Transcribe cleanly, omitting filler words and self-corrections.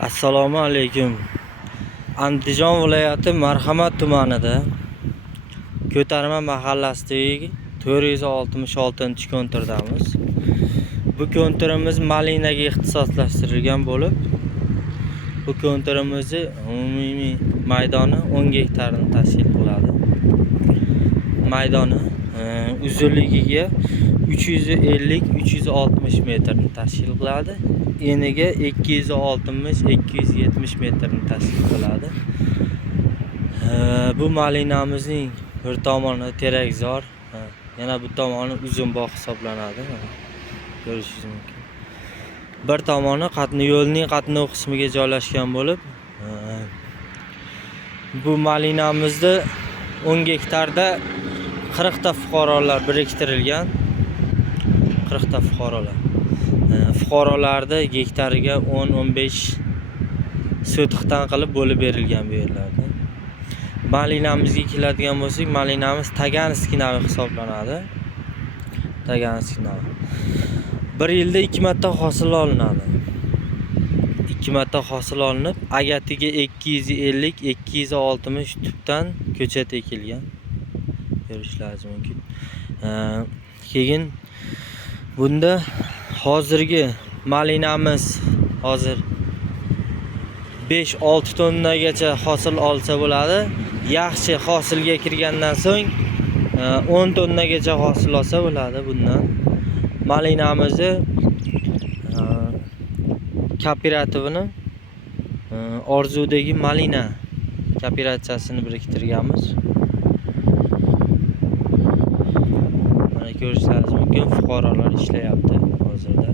Assalomu alaykum. Andijon viloyati Marhamat tumanida Ko'tarma mahallasidagi 466-ko'ntrdamiz. Bu ko'ntrimiz malinaga ixtisoslashtirilgan bo'lib, bu ko'ntrimizni umumiy maydoni 10 gektarni tashkil qiladi. Maydoni uzunligiga 350-360 metrni tashkil qiladi. Eniga 260-270 metrni tashkil qiladi. Bu malinamizning bir tomoni terakzor, yana bu tomoni uzun bog' hisoblanadi. Ko'rishingiz mumkin. Bir tomoni yo'lning qatnov qismiga joylashgan bo'lib, bu malinamizda 10 gektarda 40 ta fuqarolar biriktirilgan. 40 ta fuqarolar. Fuqarolarda gektariga 10-15 sotixdan qilib bo'lib berilgan bu yerlarda. Malinamizga keladigan bo'lsak, malinamiz Taganskiy navi hisoblanadi. Taganskiy navi. Bir yilda 2 marta hosil olinadi. 2 marta hosil olinib, agatiga 250-260 tubdan ko'chat ekilgan. Ko'rishingiz mumkin. Keyin bunda hozirgi malinamiz hozir 5-6 tonnagacha hosil olsa bo'ladi. Yaxshi hosilga kirgandan so'ng 10 tonnagacha hosil olsa bo'ladi bundan. Malinamizni kooperativini Orzudagi malina kooperatsiyasini biriktirganmiz. Mana ko'rishingiz mumkin, fuqarolar ishlayapti hozirda.